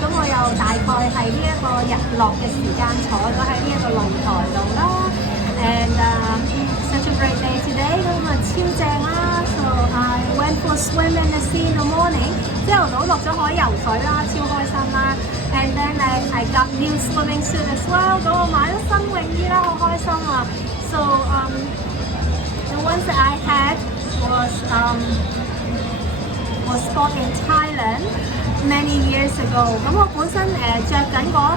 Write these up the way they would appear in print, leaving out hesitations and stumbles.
咁我又大概係呢一個日落嘅時間坐咗喺呢一個露台度啦。And such a great day today， 咁啊超正啦。So I went for a swim in the sea in the morning。朝頭早落咗海游水啦，超開心啦。And then I got new swimming suit as well。咁我買咗新泳衣啦，好開心啊。So the ones that I had was bought in Thailand many years ago。咁我本身着緊嗰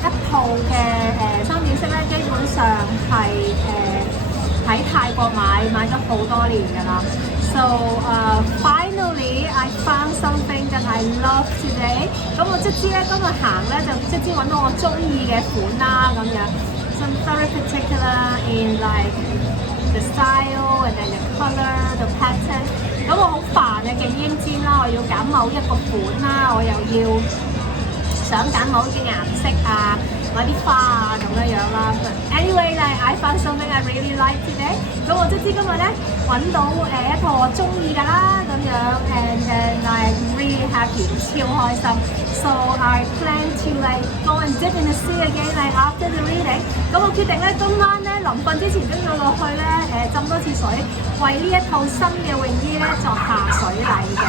一套嘅三點式咧，基本上係喺泰國買咗好多年㗎啦。So finally I found something that I love today。咁我即知咧今日行咧就即知揾到我中意嘅款啦咁樣。So I'm very particular in like the style and then the color, the pattern。咁我好煩嘅，勁英尖啦，我要揀某一個款啦，我又要想揀某啲顏色啊，買啲花啊咁樣啦。Anyway， I found something I really like today。咁我即知今日咧揾到一套我中意㗎啦咁樣 and I'm really happy， 超開心。So I plan to like go and dip in the sea again like after the reading。咁我決定咧今晚咧臨瞓之前都要落去咧浸多次水，為呢一套新嘅泳衣咧作下水禮嘅。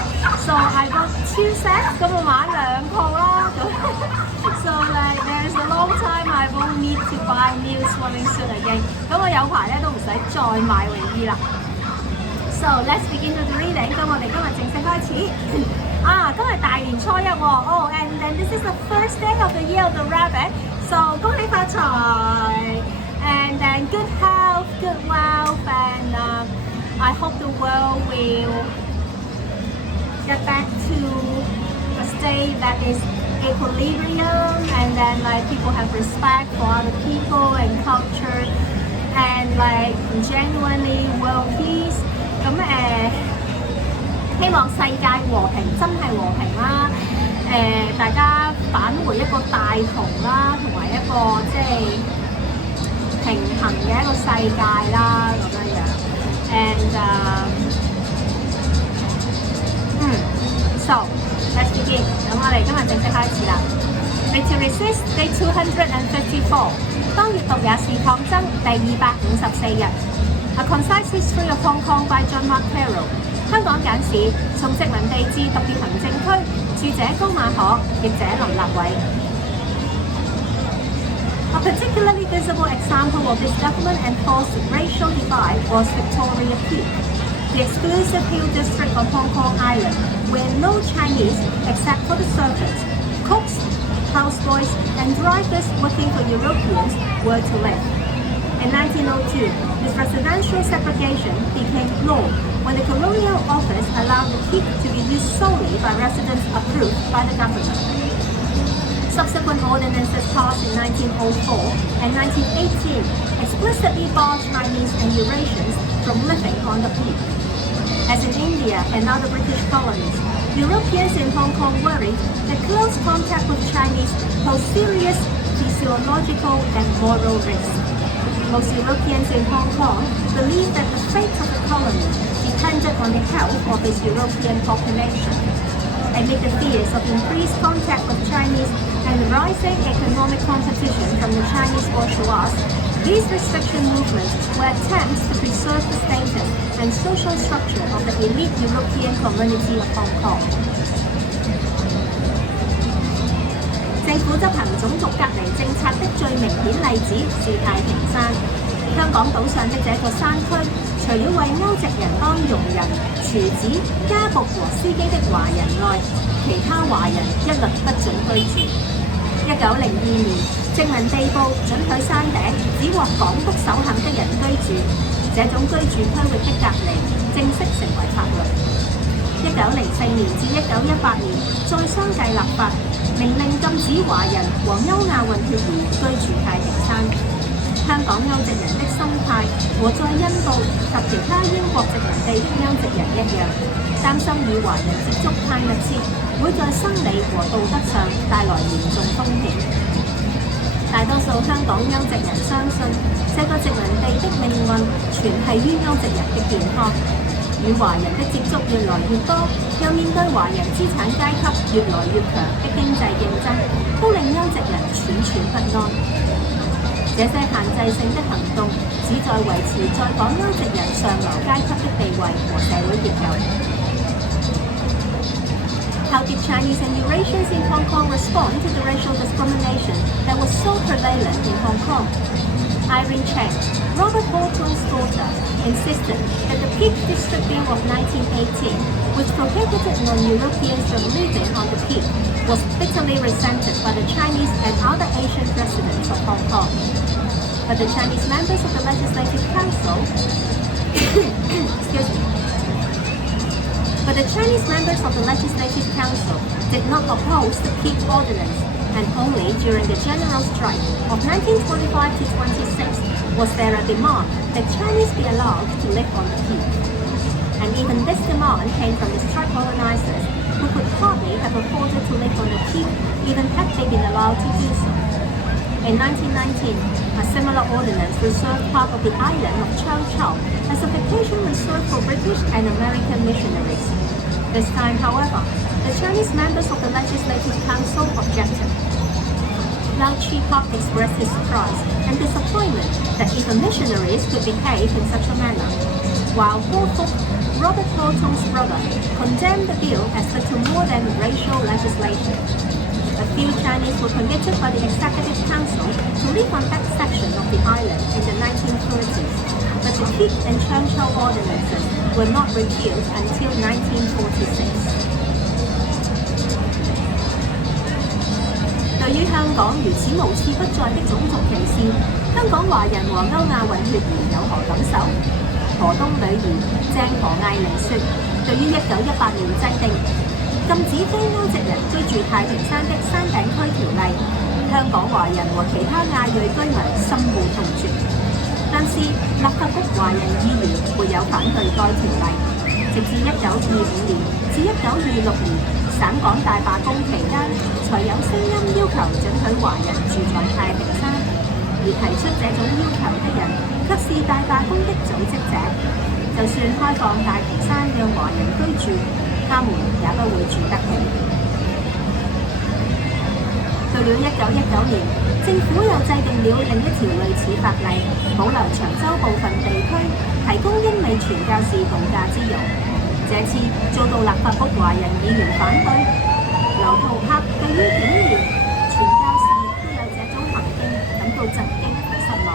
So I got 2 sets， 咁我買2套啦。So like there's a long time I won't need to buy new swimming suit again。咁我有排咧都唔使再買泳衣啦。So let's begin with the reading。咁我哋今日正式開始。今日大年初一喎。Oh and then this is the first day of the year of the rabbit。So 恭喜發財 and then good health, good wealth and I hope the world will get back to a state that is equilibrium and then like people have respect for other people and culture and like genuinely world peace。咁希望世界和平，真係和平啦。大家返回一個大同啦，同埋一個即係平衡嘅一個世界啦，咁樣。And so let's begin。咁我哋今日正式開始啦。Read to Resist Day 254。當閱讀也是抗爭第254日。A Concise History of Hong Kong by John Mark Carroll。香港簡史從殖民地至特別行政區，著者高馬可，譯者林立偉。A particularly visible example of this government-enforced racial divide was Victoria Peak, the exclusive hill district of Hong Kong Island, where no Chinese, except for the servants, cooks, houseboys, and drivers working for Europeans, were to live. In 1902, this residential segregation became law when the Colonial Office allowed the peak to be used solely by residents approved by the government. Subsequent ordinances passed in 1904 and 1918 explicitly barred Chinese and Eurasians from living on the peak. As in India and other British colonies, Europeans in Hong Kong worried that close contact with Chinese posed serious physiological and moral risks. Most Europeans in Hong Kong believed that the fate of the colony depended on the health of its European population. Amid the fears of increased contact with Chinese and rising economic competition from the Chinese bourgeois, these restriction movements were attempts to preserve the status and social structure of the elite European community of Hong Kong. 政府執行種族隔離政策的最明顯例子是太平山。香港島上的這個山區，除了為歐籍人當傭人、廚子、家僕和司機的華人外，其他華人一律不准居住。1902年，殖民地部准許山頂只獲港督首肯的人居住，這種居住區域的隔離正式成為法律。1904年至1918年，再相繼立法，明令禁止華人和歐亞混血兒居住太平山。香港歐籍人的生態和在印度及其他英國殖民地的歐籍人一樣，擔心與華人接觸太密切，會在生理和道德上帶來嚴重風險。大多數香港歐籍人相信，這個殖民地的命運全繫於歐籍人的健康。與華人的接觸越來越多，又面對華人資產階級越來越強的經濟競爭，都令歐籍人惴惴不安。這些限制性的行動旨在維持在港歐籍人上流階級的地位和社會結構。How did Chinese and Eurasians in Hong Kong respond to the racial discrimination that was so prevalent in Hong Kong? Irene Cheng, Robert Horton's daughter, insisted that the Peak District Bill of 1918, which prohibited non-Europeans from living on the Peak, was bitterly resented by the Chinese and other Asian residents of Hong Kong. But the Chinese members of the Legislative Council But the Chinese members of the Legislative Council did not oppose the Peak Ordinance, and only during the general strike of 1925 to 26 was there a demand that Chinese be allowed to live on the Peak. And even this demand came from the strike organizers, who could hardly have afforded to live on the Peak even had they been allowed to do so. In 1919, a similar ordinance reserved part of the island of Chow Chow as a vacation resort for British and American missionaries. This time, however, the Chinese members of the Legislative Council objected. Lau Chi-hop expressed his surprise and disappointment that even missionaries could behave in such a manner, while Robert Horton's brother, condemned the bill as little more than racial legislation. A few Chinese were permitted by the Executive Council to live on that section of the island in the 1930s, but the Peak and Chow Chow ordinances were not repealed until 1946. 對於香港如此無處不在的種族歧視，香港華人和歐亞混血兒有何感受？何東女兒鄭何艾玲說：對於1918年制定禁止非歐籍人居住太平山的山頂區條例，香港華人和其他亞裔居民深惡痛絕。但是立法局華人議員沒有反對該條例，直至1925年至1926年省港大罷工期間，才有聲音要求准許華人住在太平山，而提出這種要求的人卻是大罷工的組織者。就算開放太平山讓華人居住，他們也不會住得起。到了1919年，政府又制定了另一條類似法例，保留長洲部分地區，提供英美傳教士度假之用。這次遭到立法局華人議員反對。劉浩克對於竟然傳教士都有這種行徑感到震驚和失望。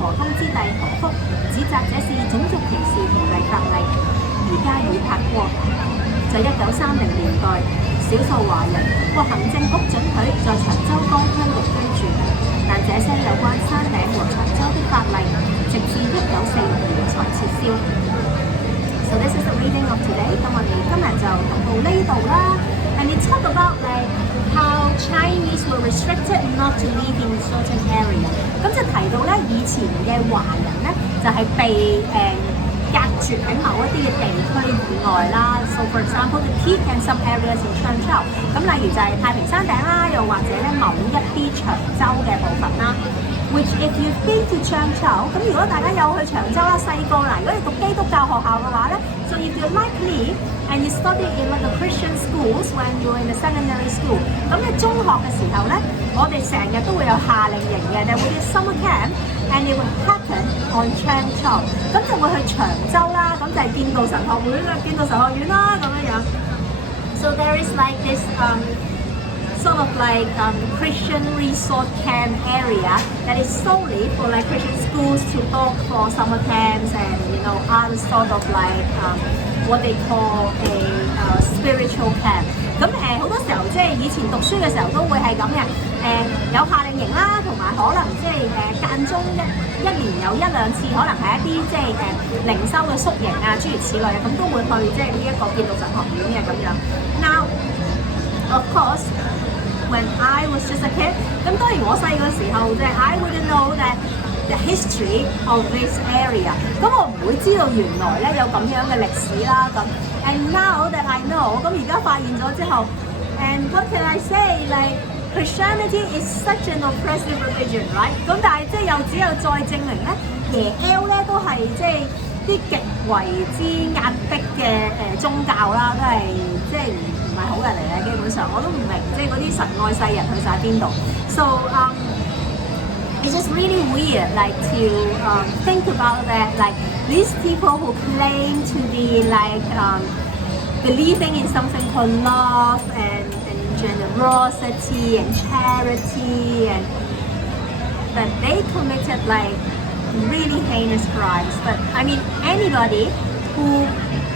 河東之弟何福指責這是種族歧視條例法例，而加以拍過。在1930年代，少數華人獲行政局准許在長洲該區域居住，但這些有關山頂和長洲的法例，直至1946年才撤銷。So this is the reading of today. 咁我哋今日就讀到呢度啦。And it talk about like how Chinese were restricted not to live in a certain area. 咁就提到咧，以前嘅華人咧就係被隔絕喺某一啲嘅地區以外啦。So for example, the Peak and some areas in Chow Chow. 咁例如就係太平山頂啦，又或者咧某一啲長洲嘅部分啦。Which if you've been to Chow Chow， 咁如果大家有去長洲啦，細個啦，如果你讀基督教學校嘅話咧 ，so if you're like me and you studied in like the Christian schools when you were in the secondary school， 咁你中學嘅時候咧，我哋成日都會有夏令營嘅，就會啲 summer camp and it will happen on Chow Chow， 咁就會去長洲啦，咁就係建道神學會啦，建道神學院啦咁樣樣。So there is like this sort of like Christian resort camp area that is solely for like Christian schools to book for summer camps and other sort of like what they call a spiritual camp。咁好多時候即係以前讀書嘅時候都會係咁嘅，有夏令營啦，同埋可能即係間中一年有一兩次，可能係一啲即係靈修嘅宿營啊，諸如此類嘅，咁都會去即係呢一個建道神學院嘅咁樣。Now of course。When I was just a kid， 咁當然我細個時候即係 I wouldn't know that the history of this area， 咁我唔會知道原來咧有咁樣嘅歷史啦咁。And now that I know， 咁而家發現咗之後 ，and what can I say like Christianity is such an oppressive religion，right？ 咁但係即係又只有再證明咧，耶 L 咧都係即係啲極為之壓迫嘅宗教啦，都係即係唔係好人嚟嘅。基本上我都唔明，即係嗰啲神愛世人去晒邊度。So it's just really weird, like to think about that, like these people who claim to be like believing in something called love and generosity and charity, and but they committed like really heinous crimes. But I mean, anybody who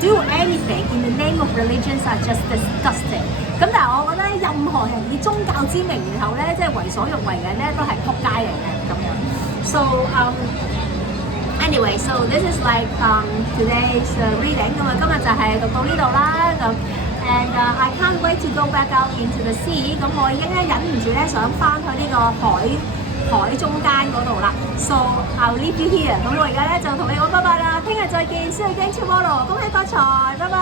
do anything in the name of religions are just disgusting. 咁但係我覺得任何人以宗教之名，然後咧即係為所欲為嘅咧，都係撲街嚟嘅咁樣。So anyway, so this is like today's reading. 咁啊今日就係讀到呢度啦。咁 and I can't wait to go back out into the sea. 咁我已經咧忍唔住咧想翻去呢個海中間嗰度啦。So I'll leave you here. 咁我而家咧就同你講拜拜啦。聽日再見，See you again tomorrow。恭喜發財，拜拜。